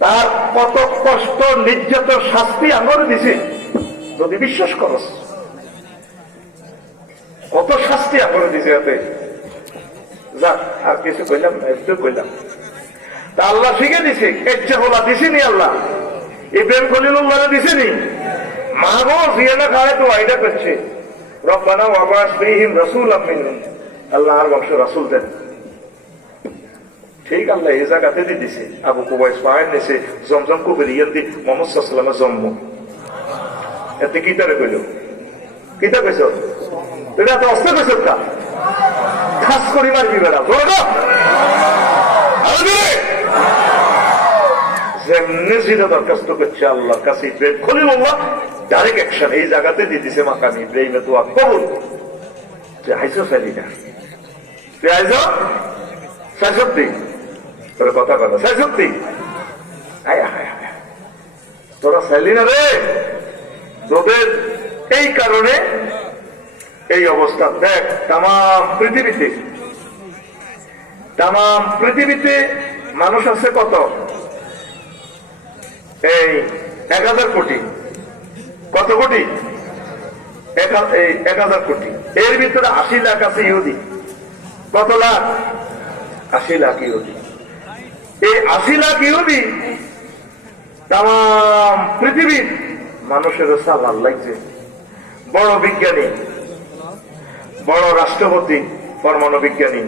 তার কত কষ্ট নির্যাত শাস্তি আমার দিছে। যদি বিশ্বাস করস কত শাস্তি আমার দিছে এতে। যাক, আর কিছু কইলাম একটু কইলাম। তা আল্লাহ শিখে দিছে কেচ্ছে বলা দিছিনি আল্লাহ। ইব্রাহিম খলিলুল্লাহ দিছিনি। মা গো জিয়ানা খায় তো আইডা করছে। রব্বানা ওয়াবাস বিহিম আল্লাহ আর বংশ রাসূল দেন। ঠিক আল্লাহ এই জায়গাতে দিয়ে দিছে। আবু কুবাইস পাহাড় নিছে, জমজম কুবের ইয়ে দি মোহাম্মদ সাল্লামের জন্ম। এতে কিতারে কইল? কিতা কইছ? তুই এত অস্ত কইছ তা খাস করি মারবি বেড়া না যেমনি যেটা দরখাস্ত করছে আল্লাহর কাছে, ইব্রাহিম খলিলুল্লাহ ডাইরেক্ট অ্যাকশন এই জায়গাতে দিয়ে দিছে মাকামি। ইব্রাহিমে দোয়া কবুল। যে হাইছো ফেলিনা তুই আইছো সাইসত্তি তোর কথা কথা। সে হায় তোরা চাইলি না রে? তোদের এই কারণে এই অবস্থা। দেখ তাম পৃথিবীতে তাম পৃথিবীতে মানুষ আছে কত? এই এক হাজার কোটি। কত কোটি? এক হাজার কোটি। এর ভিতরে আশি লাখ আছে ইহুদি। কত লাখ? আশি লাখ ইহুদি। এই আশি লাখ ইহুদি তাম পৃথিবীর মানুষের সালার লাগছে। বড় বিজ্ঞানী, বড় রাষ্ট্রপতি, পরমাণু বিজ্ঞানী,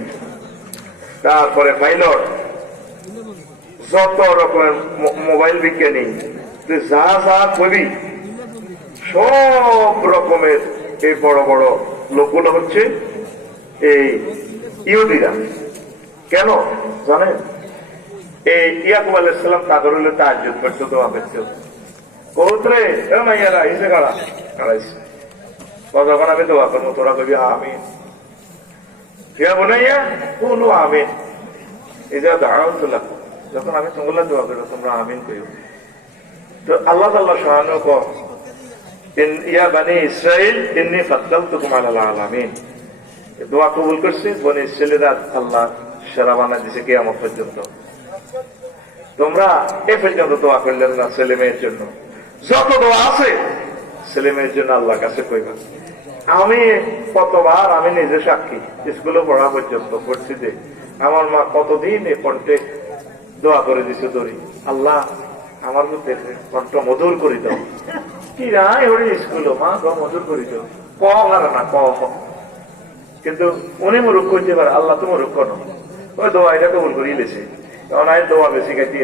তারপরে পাইলট, যত রকমের মোবাইল বিজ্ঞানী, তুই যা যা কবি, সব রকমের এই বড় বড় লোকগুলো হচ্ছে এই ইহুদিরা। কেন? জানেন? এই ইয়াকুব আলাইসালাম তাদের হইলে তাজ্জুদ করতে দোয়া করতে কোত্রে এ মাইয়ারা হিসে কারা? কারাইছে তখন আমি দোয়া করব, তোরা কবি আমি ফিয়া বোনাইয়া, কোনো আমিন। এই যা দাঁড়াও তোলা যখন আমি তোমরা দোয়া করব, তোমরা আমিন কইও তো আল্লাহ তাল্লাহ সাহানো কর ইয়া বানি ইসরাইল ইন্নি ফাদ্দালতুকুম আলাল আলামিন। দোয়া কবুল করছে, বনি ইসরাইলেরা আল্লাহ সেরা বানা দিছে কিয়ামত পর্যন্ত। তোমরা এ পর্যন্ত দোয়া করলেন না ছেলে মেয়ের জন্য। যত দোয়া আছে, ছেলে মেয়ের জন্য আল্লাহর কাছে কইবা। আমি কতবার আমি নিজে সাক্ষী, স্কুলে পড়া পর্যন্ত পড়ছি যে, আমার মা কতদিন এ কণ্ঠে দোয়া করে দিছে দড়ি। আল্লাহ, আমার মধ্যে কণ্ঠ মধুর করি দাও। কি রায় হরি স্কুলে, মা গো, মধুর করি দাও। ক হারা না, ক কিন্তু উনি মুরুখ করতে পারে, আল্লাহ তো মুরুখ নয় ওই দোয়া এটা কবুল করিয়ে লেছে। কারণ দোয়া বেশি খাইতে